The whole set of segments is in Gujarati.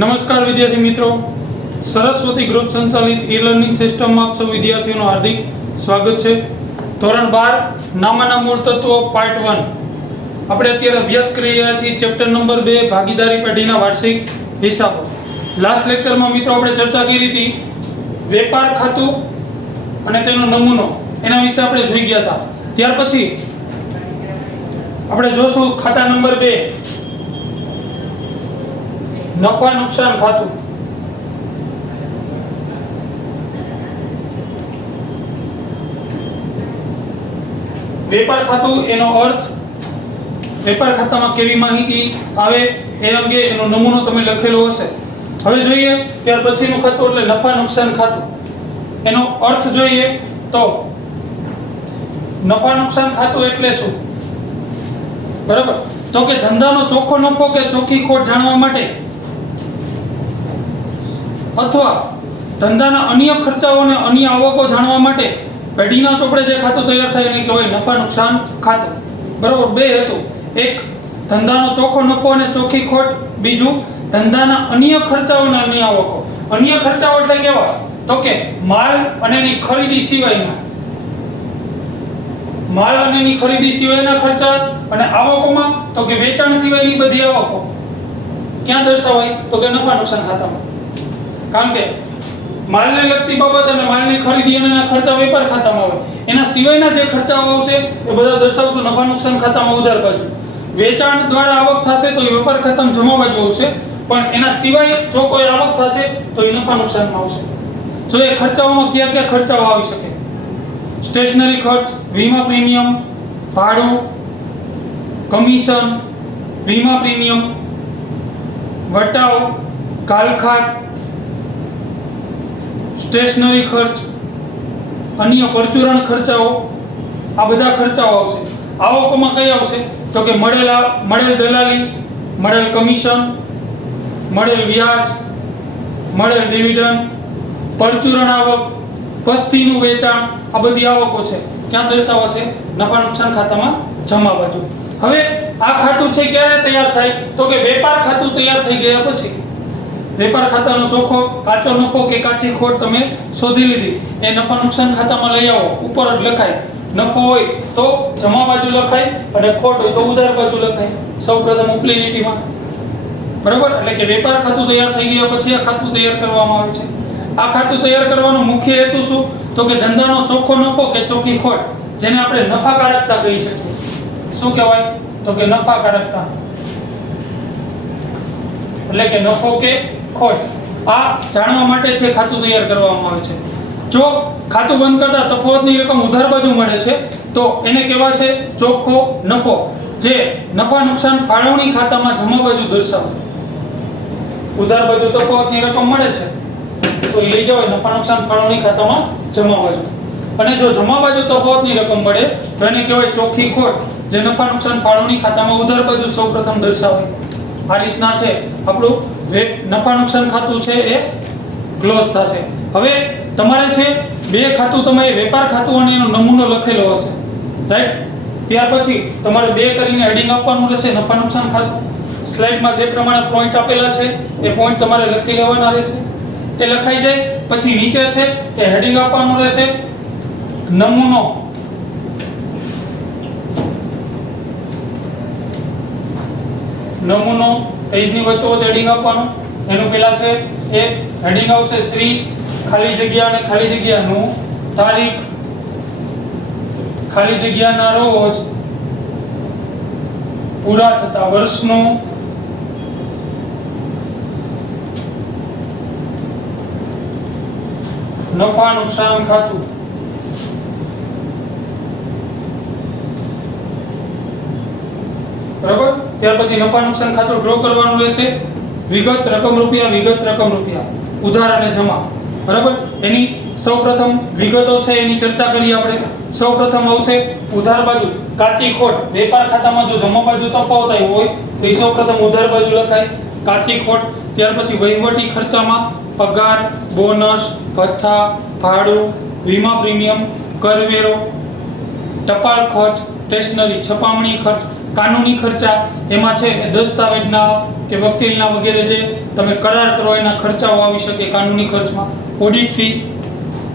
નમસ્કાર વિદ્યાર્થી મિત્રો, સરસ્વતી ગ્રુપ સંચાલિત ઈ લર્નિંગ સિસ્ટમમાં આપ સૌ વિદ્યાર્થીઓનું હાર્દિક સ્વાગત છે। ધોરણ 12 નામના મૂળ તત્વો પાર્ટ 1 આપણે અત્યારે અભ્યાસ કરી રહ્યા છીએ ચેપ્ટર નંબર 2 ભાગીદારી પેઢીના વાર્ષિક હિસાબો। લાસ્ટ લેક્ચરમાં મિત્રો આપણે ચર્ચા કરી હતી વેપાર ખાતું અને તેનો નમૂનો, એના વિશે આપણે જોઈ ગયા હતા। ત્યાર પછી આપણે જોશું ખાતા નંબર 2 નફા નુકસાન ખાતું। વેપાર ખાતું એનો અર્થ, વેપાર ખાતામાં કેવી માહિતી આવે એ અંગે એનો નમૂનો તમે લખેલો હશે। હવે જોઈએ ત્યાર પછીનું ખાતું એટલે નફા નુકસાન ખાતું। એનો અર્થ જોઈએ તો નફા નુકસાન ખાતું એટલે શું, બરાબર? તો કે ધંધાનો ચોખ્ખો નફો કે ચોખ્ખી ખોટ જાણવા માટે અથવા ધંધાના અન્ય ખર્ચાઓ અને અન્ય આવકો જાણવા માટે પેઢીના ચોપડે જે ખાતું તૈયાર થાય એને કહેવાય નફા નુકસાન ખાતું, બરાબર? બે હતું, એક ધંધાનો ચોખ્ખો નફો અને ચોખ્ખી ખોટ, બીજું ધંધાના અન્ય ખર્ચાઓ અને અન્ય આવકો। અન્ય ખર્ચાઓ એટલે કેવા? તો કે માલ અને એની ખરીદી સિવાયના, માલ અને એની ખરીદી સિવાયના ખર્ચા, અને આવકોમાં તો કે વેચાણ સિવાયની બધી આવકો ક્યાં દર્શાવાય? તો કે નફા નુકસાન ખાતામાં। કારણ કે માલને લગતી બાબત અને માલની ખરીદી અને એના ખર્ચા વેપાર ખાતામાં આવે, એના સિવાયના જે ખર્ચાઓ આવશે એ બધા દર્શાવશું નફા નુકસાન ખાતામાં ઉધાર બાજુ। વેચાણ દ્વારા આવક થશે તો એ વેપાર ખાતામાં જમા બાજુ આવશે, પણ એના સિવાય જો કોઈ આવક થશે તો એ નફા નુકસાનમાં આવશે। જો એ ખર્ચાઓમાં કયા કયા ખર્ચાઓ આવી શકે? સ્ટેશનરી ખર્ચ, વીમા પ્રીમિયમ, ભાડું, કમિશન, વીમા પ્રીમિયમ, વટાવ, કાલખાત, સ્ટેશનરી ખર્ચ, અન્ય પરચુરણ ખર્ચાઓ, આ બધા ખર્ચાઓ આવશે। આવકોમાં કઈ આવશે? તો કે મળેલ દલાલી, મળેલ કમિશન, મળેલ વ્યાજ, મળેલ ડિવિડન્ડ, પરચુરણ આવક, પસ્તીનું વેચાણ, આ બધી આવકો છે ક્યાં દર્શાવાશે? નફા નુકસાન ખાતામાં જમા બાજુ। હવે આ ખાતું છે ક્યારે તૈયાર થાય? તો કે વેપાર ખાતું તૈયાર થઈ ગયા પછી। વેપાર ખાતાનો ચોખ્ખો કાચો નફો કે કાચી ખોટ તમે શોધી લીધી, એ નફા નુકસાન ખાતામાં લઈ આવો, ઉપર જ લખાય। નફો હોય તો જમા બાજુ લખાય અને ખોટ હોય તો ઉધાર બાજુ લખાય, સૌપ્રથમ ઉપલી લીટીમાં, બરાબર? એટલે કે વેપાર ખાતું તૈયાર થઈ ગયા પછી આ ખાતું તૈયાર કરવામાં આવે છે। આ ખાતું તૈયાર કરવાનો મુખ્ય હેતુ શું? તો કે ધંધાનો ચોખ્ખો નફો કે ચોખ્ખી ખોટ, જેને આપણે નફાકારકતા કહી શકીએ। શું કહેવાય? તો કે નફાકારકતા, એટલે કે નફો કે ખોટ, આ જાણવા માટે છે ખાતું તૈયાર કરવામાં આવે છે। જો ખાતું બંધ કરતા તફાવતની રકમ ઉધાર બાજુ મળે છે તો એને કહેવાશે ચોખ્ખો નફો, જે નફા નુકસાન ફાળવણી ખાતામાં જમા બાજુ દર્શાવે। ઉધાર બાજુ તફાવતની રકમ મળે છે તો એ લઈ જવાય નફા નુકસાન ફાળવણી ખાતામાં જમા બાજુ, અને જો જમા બાજુ તફાવતની રકમ મળે તો એને કહેવાય ચોખ્ખી ખોટ, જે નફા નુકસાન ફાળવણી ખાતામાં ઉધાર બાજુ સૌપ્રથમ દર્શાવે। આ રીતના છે આપણું નફા નુકસાન ખાતું છે એ ક્લોઝ થશે। હવે તમારે છે બે ખાતું, તમે વેપાર ખાતું અને એનો નમૂનો લખેલો હશે, રાઈટ? ત્યાર પછી તમારે બે કરીને હેડિંગ આપવાનું રહેશે નફા નુકસાન ખાતું। સ્લાઇડમાં જે પ્રમાણે પોઈન્ટ આપેલા છે એ પોઈન્ટ તમારે લખી લેવાના રહેશે। એ લખાઈ જાય પછી નીચે છે એ હેડિંગ આપવાનું રહેશે નમૂનો, નમૂનો પેજની વચ્ચોવચ્ચ હેડિંગ આપવાનું। એનું પહેલા છે એ હેડિંગ આવશે શ્રી, ખાલી જગ્યા અને ખાલી જગ્યાનું તારીખ, ખાલી જગ્યાના રોજ, પૂરા થતા વર્ષનું, નફા નુકસાન ખાતું, બરાબર? ત્યાર પછી નફા નુકસાન ખાતું ડ્રો કરવાનું રહેશે। વિગત રકમ રૂપિયા, વિગત રકમ રૂપિયા, ઉધાર અને જમા, બરાબર? એની સૌપ્રથમ વિગતો છે એની ચર્ચા કરીએ આપણે। સૌપ્રથમ આવશે ઉધાર બાજુ કાચી ખોટ। વેપાર ખાતામાં જો જમા બાજુ તફાવત આવ્યો હોય તો એ સૌપ્રથમ ઉધાર બાજુ લખાય કાચી ખોટ। ત્યાર પછી વહીવટી ખર્ચામાં પગાર, બોનસ, ભથ્થા, ભાડું, વીમા પ્રીમિયમ, કરવેરો, ટપાલ ખર્ચ, સ્ટેશનરી છપામણી ખર્ચ, કાનૂની ખર્ચા એમાં છે એ દસ્તાવેજના કે વકીલના વગેરે જે તમે કરાર કરો એના ખર્ચાઓ આવી શકે કાનૂની ખર્ચમાં. ઓડિટ ફી,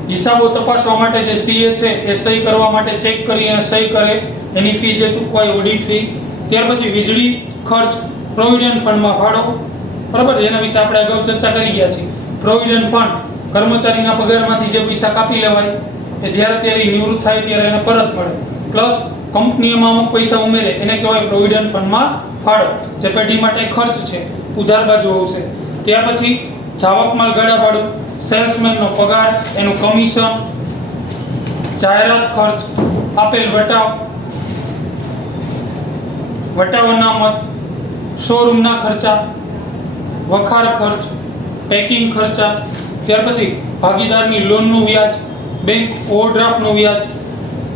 હિસાબો તપાસવા માટે જે સીએ છે એ સહી કરવા માટે ચેક કરી અને સહી કરે એની ફી જે ચૂકવાય ઓડિટ ફી. ત્યાર પછી વીજળી ખર્ચ, પ્રોવિડન્ટ ફંડમાં ફાળો, બરાબર, એના વિશે આપણે અગાઉ ચર્ચા કરી ગયા છીએ. પ્રોવિડન્ટ ફંડ કર્મચારીના પગારમાંથી જે પૈસા કાપી લેવાય એ જ્યારે ત્યારે નિવૃત્ત થાય ત્યારે એને પરત મળે, પ્લસ કંપનીમાં અમુક પૈસા ઉમેરે એને કહેવાય પ્રોવિડન્ટ ફંડમાં ફાળો, જે પેઢી માટે ખર્ચ છે, ઉધાર બાજુ આવશે. ત્યાર પછી જાવક માલ ગાળા ભાડું, સેલ્સમેનનો પગાર, એનું કમિશન, જાહેરાત ખર્ચ, આપેલ વટાવ અનામત, શોરૂમના ખર્ચા, વખાર ખર્ચ, પેકિંગ ખર્ચા. ત્યાર પછી ભાગીદારની લોનનું વ્યાજ, બેંક ઓવરડ્રાફ્ટનું વ્યાજ,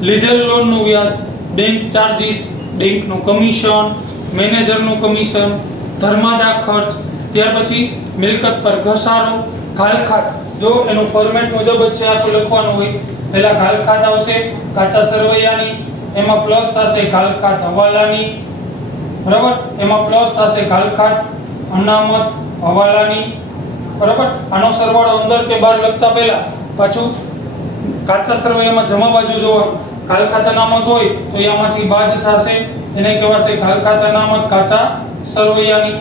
લીઝલ લોનનું વ્યાજ, બેંક ચાર્જીસ, બેંકનું કમિશન, મેનેજરનું કમિશન, ધર્માદા ખર્ચ. ત્યાર પછી મિલકત પર ઘસારો, ઘાલખાત, જો એનું ફોર્મેટ મુજબ જ છે આખું લખવાનું હોય. પહેલા ઘાલખાત આવશે કાચા સરવૈયાની, એમાં પ્લસ થશે ઘાલખાત હવાલાની, બરાબર, એમાં પ્લસ થશે ઘાલખાત અનામત હવાલાની, બરાબર. આનો સરવાળો અંદર કે બહાર લખતા પહેલા પાછું કાચા સરવૈયામાં જમા બાજુ જોવાનું. ઘાલખાત અનામત હોય તો એમાંથી બાદ થશે, એને કહેવાશે ઘાલખાત અનામત કાચા સરવૈયાની.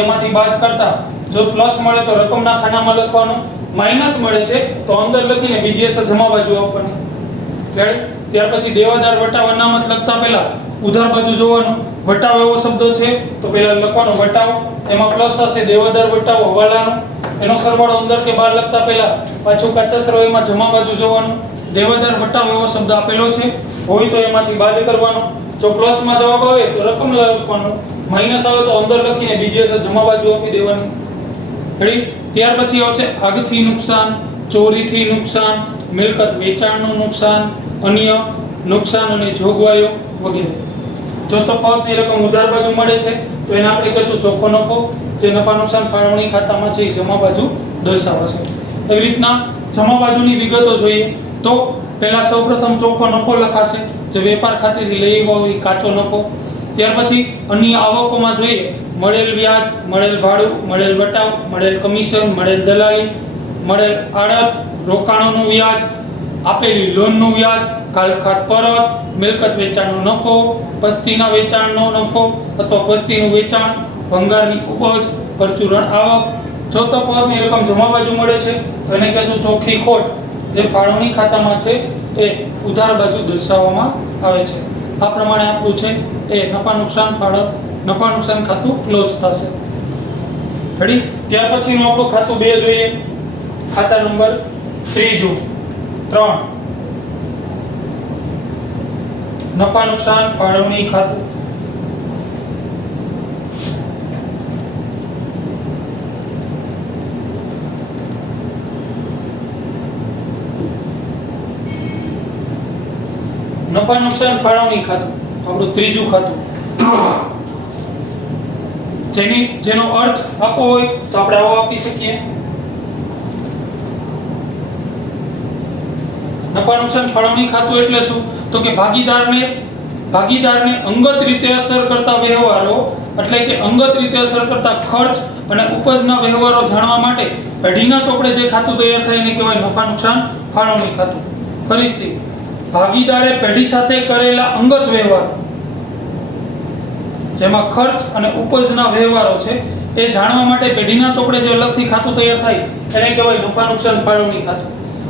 એમાંથી બાદ કરતા જો પ્લસ મળે તો રકમના ખાનામાં લખવાનું, માઇનસ મળે છે તો અંદર લખીને બીજી અસર જમા બાજુ આપવાની. ત્યાર પછી દેવાદાર વટાવ અનામત લખતા પહેલા ઉધાર બાજુ જોવાનું. વટાવ એવો શબ્દ છે તો પહેલા લખવાનો વટાવ, એમાં પ્લસ હશે દેવાદાર વટાવ હવાલાનો, એનો સરવાળો અંદર કે બહાર લખતા પહેલા પાછું કાચા સરવૈયામાં જમા બાજુ જોવાનું. દેવાદાર વટાવ એવો શબ્દ આપેલો છે, હોય તો એમાંથી બાદ કરવાનો. જો પ્લસમાં જવાબ આવે તો રકમ લખવાનું, માઇનસ આવે તો અંદર લખીને બીજી અસર જમા બાજુ આપી દેવાની. રેડી. ત્યાર પછી આવશે આગથી નુકસાન, ચોરીથી નુકસાન, મિલકત વેચાણનું નુકસાન, અન્ય નુકસાન અને જોગવાઈઓ વગેરે. જો તફાવતની રકમ ઉધાર બાજુ મળે છે તો એને આપણે કહીશું ચોખ્ખો નફો, જે નફા નુકસાન ફાળવણી ખાતામાં છે એ જમા બાજુ દર્શાવશે. એવી રીતના જમા બાજુની વિગતો જોઈએ તો પહેલા સૌપ્રથમ ચોખ્ખો નફો લખાશે, જે વેપાર ખાતેથી લઈ આવ્યો હોય કાચો નફો. ત્યાર પછી અન્ય આવકોમાં જોઈએ મળેલ વ્યાજ, મળેલ ભાડું, મળેલ વટાવ, મળેલ કમિશન, મળેલ દલાલી, મળેલ આડત, રોકાણોનું વ્યાજ, આપેલી લોનનું વ્યાજ, ઘાલખાત પરત, મિલકત વેચાણનો નફો, પસ્તીના વેચાણનો નફો અથવા પસ્તીનું વેચાણ, ભંગારની ઉપજ, પરચુરણ આવક. જો તફાવતની રકમ જમા બાજુ મળે છે તો એને કહેશું ચોખ્ખી ખોટ, જે ફાળવણી ખાતામાં છે એ ઉધાર બાજુ દર્શાવવામાં આવે છે. આ પ્રમાણે આપણું છે એ નફા નુકસાન ખાતું ક્લોઝ થશે. રેડી. ત્યાર પછીનું આપણું ખાતું 2 જોઈએ, ખાતા નંબર 3 નફા નુકસાન ફાળવણી ખાતું. નફા નુકસાન ફાળવણી ખાતું આપણું ત્રીજું ખાતું, જેનો અર્થ આપવો હોય તો આપણે આવો આપી શકીએ. નફા નુકસાન ફાળવણી ખાતું એટલે શું? તો કે ભાગીદારને અંગત રીતે અસર કરતા વ્યવહારો, એટલે કે અંગત રીતે અસર કરતા ખર્ચ અને ઉપજના વ્યવહારો જાણવા માટે પેઢીના ચોપડે જે ખાતું તૈયાર થાય એને કહેવાય નફા નુકસાન ફાળવણી ખાતું. ફરીથી ભાગીદારે પેઢી સાથે કરેલા અંગત વ્યવહારો, જેમાં ખર્ચ અને ઉપજના વ્યવહારો છે એ જાણવા માટે પેઢીના ચોપડે જે અલગથી ખાતું તૈયાર થાય એને કહેવાય નફા નુકસાન ફાળવણી ખાતું.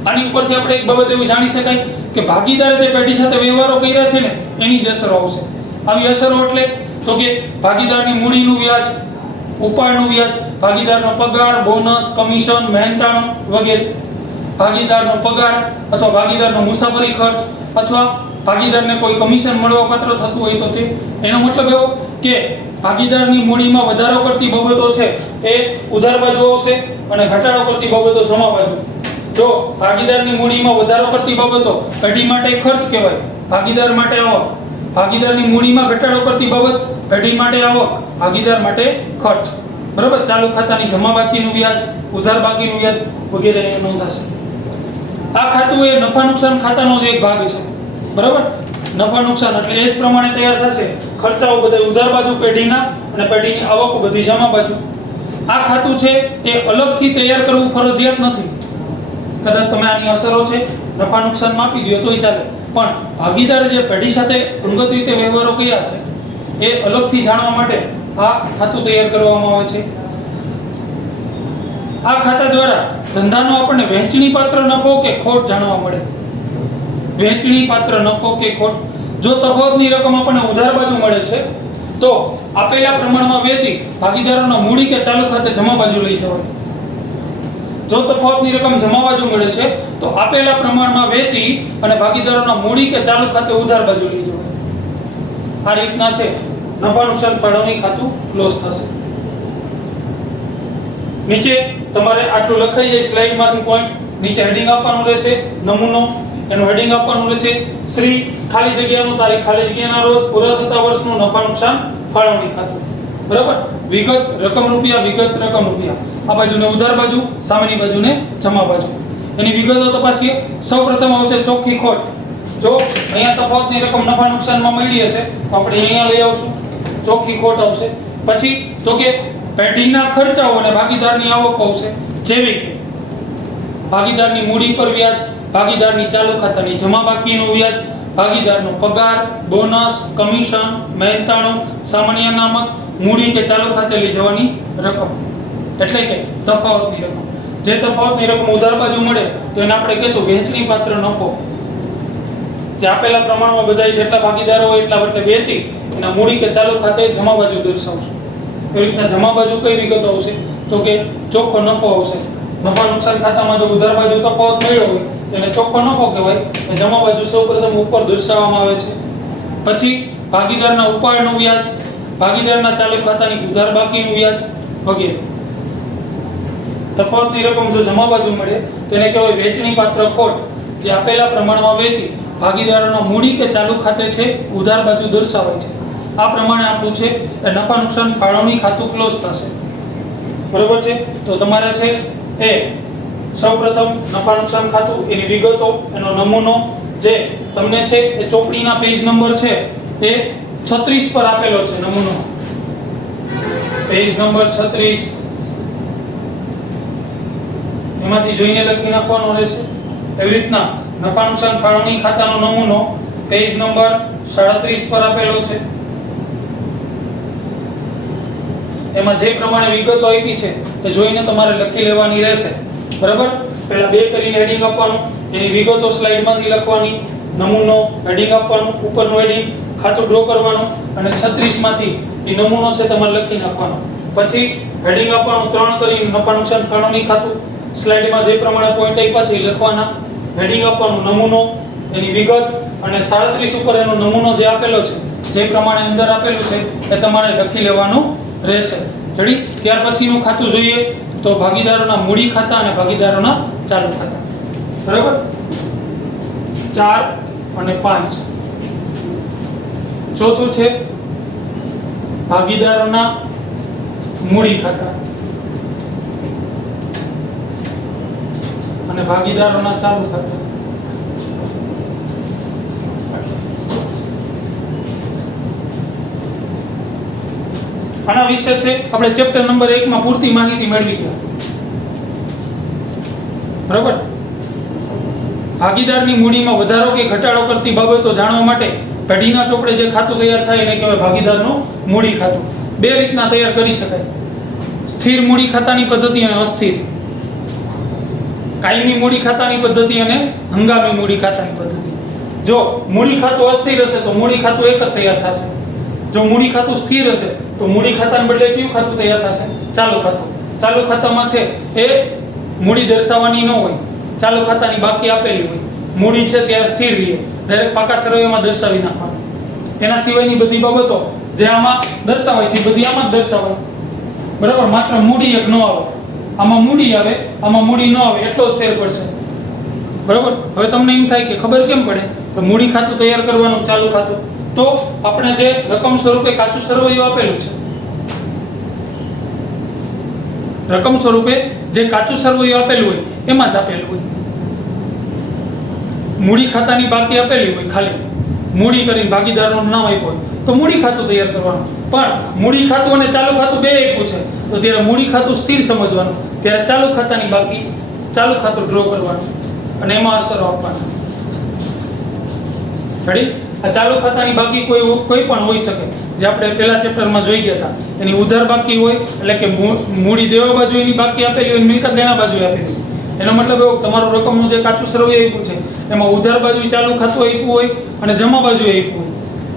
આની ઉપરથી આપણે એક બાબત એવું જાણી શકાય કે ભાગીદારે જે પેઢી સાથે વ્યવહારો કર્યા છે ને એની જ અસરો આવશે. આવી અસરો એટલે તો કે ભાગીદારની મૂડીનું વ્યાજ, ઉપાડનું વ્યાજ, ભાગીદારનો પગાર, બોનસ, કમિશન, મહેનતાણું વગેરે. ભાગીદારનો પગાર અથવા ભાગીદારનો મુસાફરી ખર્ચ અથવા ભાગીદારને કોઈ કમિશન મળવાપાત્ર થતું હોય તો તે. એનો મતલબ એવો કે ભાગીદારની મૂડીમાં વધારો કરતી બાબતો છે એ ઉધાર બાજુ આવશે અને ઘટાડો કરતી બાબતો જમા બાજુ. જો ભાગીદારની મૂડીમાં વધારો કરતી બાબતો પેઢી માટે ખર્ચ કહેવાય, ભાગીદાર માટે આવક. ભાગીદારની મૂડીમાં ઘટાડો કરતી બાબત પેઢી માટે આવક, ભાગીદાર માટે ખર્ચ. બરાબર. ચાલુ ખાતાની જમા બાકીનું વ્યાજ, ઉધાર બાકીનું વ્યાજ વગેરે નોંધાશે. આ ખાતું એ નફા નુકસાન ખાતાનો જ એક ભાગ છે. બરાબર. નફા નુકસાન એટલે એ જ પ્રમાણે તૈયાર થશે. ખર્ચાઓ બધા ઉધાર બાજુ પેઢીના અને પેઢીની આવકો બધી જમા બાજુ. આ ખાતું છે એ અલગથી તૈયાર કરવું ફરજિયાત નથી. કદાચ તમે આની અસરો છે નફા નુકસાન માપી દો તોય ચાલે, પણ ભાગીદાર જે પેઢી સાથે અંગત રીતે વ્યવહારો કયા છે એ અલગથી જાણવા માટે આ ખાતું તૈયાર કરવામાં આવે છે. આ ખાતા દ્વારા ધંધાનો આપણને વહેંચણી પાત્ર નફો કે ખોટ જાણવા મળે. વહેંચણી પાત્ર નફો કે ખોટ, જો તફાવતની રકમ આપણને ઉધાર બાજુ મળે છે તો આપેલા પ્રમાણમાં વેચી ભાગીદારોના મૂડી કે ચાલુ ખાતે જમા બાજુ લઈ જવાય. જો તફાવતની રકમ જમા બાજુ મળે છે તો આપેલા પ્રમાણમાં વેચી અને ભાગીદારોના મૂડી કે ચાલુ ખાતે ઉધાર બાજુ લઈ જવાય. આ રીતના છે નફા નુકસાન ફાળવણી ખાતું ક્લોઝ થશે. નીચે તમારે આટલું લખાઈ જાય સ્લાઇડમાંથી પોઈન્ટ. નીચે હેડિંગ આપવાનું રહેશે, નમૂનો, એનું હેડિંગ આપવાનું રહેશે શ્રી ખાલી જગ્યાનો તારીખ ખાલી જગ્યાના રોજ પૂરા થતા વર્ષનું નફા નુકસાન ફાળવણી ખાતું. બરાબર. વિગત રકમ રૂપિયા, વિગત રકમ રૂપિયા. આ બાજુને ઉધાર બાજુ, સામેની બાજુને જમા બાજુ. એની વિગતો તપાસીએ. સૌપ્રથમ આવશે ચોખ્ખી ખોટ. જો અહીંયા તફાવતની રકમ નફા નુકસાનમાં મળી હશે તો આપણે અહીંયા લઈ આવશું, ચોખ્ખી ખોટ આવશે. પછી તો કે પેઢીના ખર્ચાઓ અને ભાગીદારની આવકો આવશે, જેવી કે ભાગીદારની મૂડી પર વ્યાજ, ભાગીદારની ચાલુ ખાતાની જમા બાકીનું વ્યાજ, ભાગીદારનો પગાર, બોનસ, કમિશન, મહેનતાણું, સામાન્ય અનામત, મૂડી કે ચાલુ ખાતે લઈ જવાની રકમ, એટલે કે તફાવતની રકમ. જે તફાવતની રકમ ઉધાર બાજુ મળે તો એને આપણે કહેશું વહેંચણી પાત્ર નફો. જે આપેલા પ્રમાણમાં બધા જેટલા ભાગીદારો હોય એટલા એટલે વેચી એના મૂડી કે ચાલુ ખાતે જમા બાજુ દર્શાવશું. એ રીતના જમા બાજુ કઈ વિગતો આવશે તો કે ચોખ્ખો નફો આવશે. નફા નુકસાન ખાતામાં જો ઉધાર બાજુ તફાવત મળ્યો હોય એને ચોખ્ખો નફો કહેવાય. એ જમા બાજુ સૌપ્રથમ ઉપર દર્શાવવામાં આવે છે. પછી ભાગીદારના ઉપાડનું વ્યાજ, ભાગીદારના ચાલુ ખાતાની ઉધાર બાકીનું વ્યાજ વગેરે. તફાવતની રકમ જો જમા બાજુ મળે તો એને કહેવાય વહેંચણી પાત્ર ખોટ. જે આપેલા પ્રમાણમાં વેચી ભાગીદારોના મૂડી કે ચાલુ ખાતે છે ઉધાર બાજુ દર્શાવાય છે. આ પ્રમાણે આપણું છે એ નફા નુકસાન ફાળવણી ખાતું ક્લોઝ થશે. બરોબર છે. તો તમારે છે એ સૌપ્રથમ નફા નુકસાન ખાતું, એની વિગતો, એનો નમૂનો જે તમને છે એ ચોપડીના પેજ નંબર છે એ 36 પર આપેલો છે. નમૂનો પેજ નંબર 36 એમાંથી જોઈને લખી નાખવાનો રહેશે. એવી રીતના નફા નુકસાન ફાળવણી ખાતાનો નમૂનો પેજ નંબર 37 પર આપેલો છે. એમાં જે પ્રમાણે વિગતો આપી છે એ જોઈને તમારે લખી લેવાની રહેશે. બરાબર. પહેલા 2 કરીને હેડિંગ આપવાનું, એની વિગતો સ્લાઇડમાંથી લખવાની, નમૂનો હેડિંગ આપવાનું, ઉપરનું હેડિંગ, ખાતું ડ્રો કરવાનું અને 36 માંથી એ નમૂનો છે તમારે લખી નાખવાનો. પછી હેડિંગ આપવાનું 3 કરીને નફા નુકસાન ફાળવણી ખાતું, સ્લાઇડમાં જે પ્રમાણે પોઈન્ટ આપ્યા છે એ લખવાના, હેડિંગ આપવાનું, નમૂનો, એની વિગત અને 37 ઉપર એનો નમૂનો જે આપેલો છે જે પ્રમાણે અંદર આપેલું છે એ તમારે લખી લેવાનું રહેશે. રેડી. ત્યાર પછીનું ખાતું જોઈએ તો ભાગીદારોના મૂડી ખાતા અને ભાગીદારોના ચાલુ ખાતા. બરાબર. 4 અને 5. ચોથું છે ભાગીદારોના મૂડી ખાતા અને ભાગીદારોના ચાલુ ખાતા. આના વિશે છે આપણે ચેપ્ટર નંબર 1 માં પૂરતી માહિતી મેળવી ગયા. બરાબર. ભાગીદારની મૂડીમાં વધારો કે ઘટાડો કરતી બાબતો જાણવા માટે પેઢીના ચોપડે જે ખાતું તૈયાર થાય એને કહેવાય ભાગીદારનું મૂડી ખાતું. 2 રીતના તૈયાર કરી શકાય: સ્થિર મૂડી ખાતાની પદ્ધતિ અને અસ્થિર. કાયમી મૂડી ખાતાની પદ્ધતિ અને હંગામી મૂડી ખાતાની પદ્ધતિ. જો મૂડી ખાતું અસ્થિર હશે તો મૂડી ખાતું એક જ તૈયાર થશે. જો મૂડી ખાતું સ્થિર હશે તો મૂડી ખાતાને બદલે કયું ખાતું તૈયાર થશે? ચાલુ ખાતું. ચાલુ ખાતામાં છે એ મૂડી દર્શાવવાની ન હોય, ચાલુ ખાતાની બાકી આપેલી હોય. મૂડી છે ત્યાં સ્થિર રહે, ડાયરેક્ટ પાકા સરવૈયામાં દર્શાવી નાખવાનું. એના સિવાયની બધી બાબતો જે આમાં દર્શાવાય છે બધી આમાં જ દર્શાવાય. બરાબર. માત્ર મૂડી એક ન આવે, આમાં મૂડી આવે, આમાં મૂડી ન આવે, એટલો જ ફેર પડશે. બરાબર. હવે તમને એમ થાય કે ખબર કેમ પડે તો મૂડી ખાતું તૈયાર કરવાનું, ચાલુ ખાતું, તો આપણે જે રકમ સ્વરૂપે કાચું સરવૈયું આપેલું છે, રકમ સ્વરૂપે જે કાચું સરવૈયું આપેલું હોય એમાં જ આપેલું હોય. મૂડી ખાતાની બાકી આપેલી હોય ખાલી, મૂડી કરીને ભાગીદારોનું નામ આપ્યું હોય તો મૂડી ખાતું તૈયાર કરવાનું. પણ મૂડી ખાતું અને ચાલુ ખાતું બે આપ્યું છે તો ત્યારે મૂડી ખાતું સ્થિર સમજવાનું, ત્યારે ચાલુ ખાતાની બાકી ચાલુ ખાતું ડ્રો કરવાનું અને એમાં અસરો આપવાના. રેડી? આ ચાલુ ખાતાની બાકી કોઈ પણ હોઈ શકે, જે આપણે પહેલા ચેપ્ટરમાં જોઈ ગયા હતા. એની ઉધાર બાકી હોય એટલે કે મૂડી દેવા બાજુ એની બાકી આપેલી હોય, મિલકત લેણા બાજુ આપેલી હોય. એનો મતલબ એવો તમારું રકમનું જે કાચું સરવૈયું આપ્યું છે એમાં ઉધાર બાજુ ચાલુ ખાતું આપ્યું હોય અને જમા બાજુ આપ્યું હોય.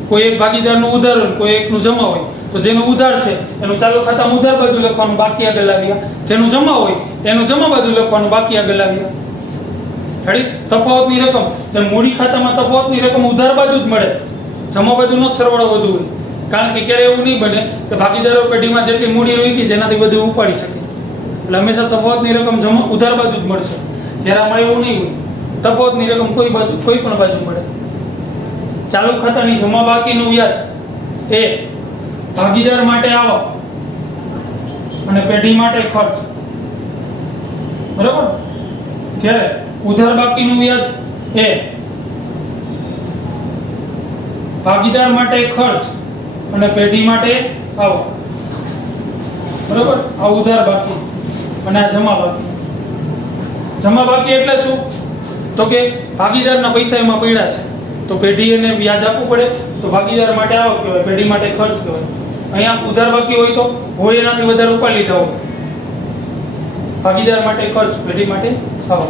કોઈ એક ભાગીદારનું ઉધાર હોય, કોઈ એકનું જમા હોય, તો જેનું ઉધાર છે એનું ચાલુ ખાતામાં ઉધાર બાજુ લખવાનું, બાકી આગળ લાવ્યા. જેનું જમા હોય એનું જમા બાજુ લખવાનું, બાકી આગળ લાવ્યા. રેડી? તફાવતની રકમ, જેમ મૂડી ખાતામાં તફાવતની રકમ ઉધાર બાજુ જ મળે, જમા બાજુનો જ સરવાળો વધુ હોય. કારણ કે ક્યારે એવું નહીં બને કે ભાગીદારો પેઢીમાં જેટલી મૂડી રહી ગઈ જેનાથી બધું ઉપાડી શકે. એટલે હંમેશા તફાવતની રકમ ઉધાર બાજુ જ મળશે. જ્યારે આમાં એવું નહીં હોય, તફાવતની રકમ કોઈ પણ બાજુ મળે. ચાલુ ખાતાની જમા બાકીનું વ્યાજ એ ભાગીદાર માટે આવક અને પેઢી માટે ખર્ચ, બરાબર? જ્યારે ઉધાર બાકીનું વ્યાજ એ ભાગીદાર માટે ખર્ચ અને પેઢી માટે આવક, બરાબર? આ ઉધાર બાકી અને આ જમા બાકી. જમા બાકી એટલે શું? તો કે ભાગીદારના પૈસા એમાં પડ્યા છે તો પેઢી એને વ્યાજ આપવું પડે, તો ભાગીદાર માટે આવક કહેવાય, પેઢી માટે ખર્ચ કહેવાય. અહીંયા ઉધાર બાકી હોય તો હોય એનાથી વધારે ઉપાડ લીધા હોય, ભાગીદાર માટે ખર્ચ, પેઢી માટે આવક.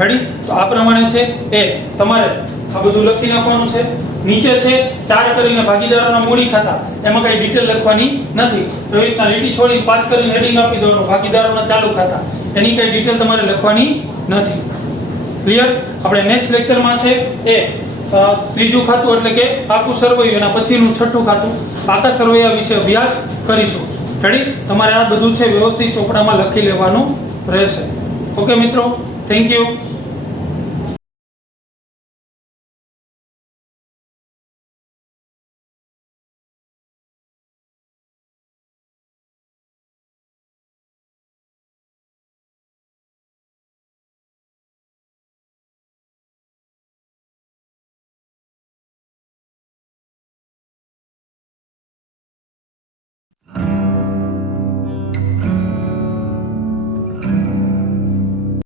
રેડી? તો આ પ્રમાણે છે એ તમારે આ બધું લખી નાખવાનું છે. નીચે છે 4 કરીને ભાગીદારોના મૂડી ખાતા, એમાં કઈ ડિટેલ લખવાની નથી. તો એ રીતના લીટી છોડી 5 કરીને હેડિંગ આપી દેવાનું, ભાગીદારોના ચાલુ ખાતા, એની કઈ ડિટેલ તમારે લખવાની નથી. ક્લિયર? આપણે નેક્સ્ટ લેક્ચરમાં છે એ ત્રીજું ખાતું એટલે કે આખું સરવૈયું, એના પછીનું છઠ્ઠું ખાતું આખા સરવૈયા વિશે અભ્યાસ કરીશું. રેડી? તમારે આ બધું છે વ્યવસ્થિત ચોપડામાં લખી લેવાનું રહેશે. ઓકે મિત્રો, થેન્ક યુ.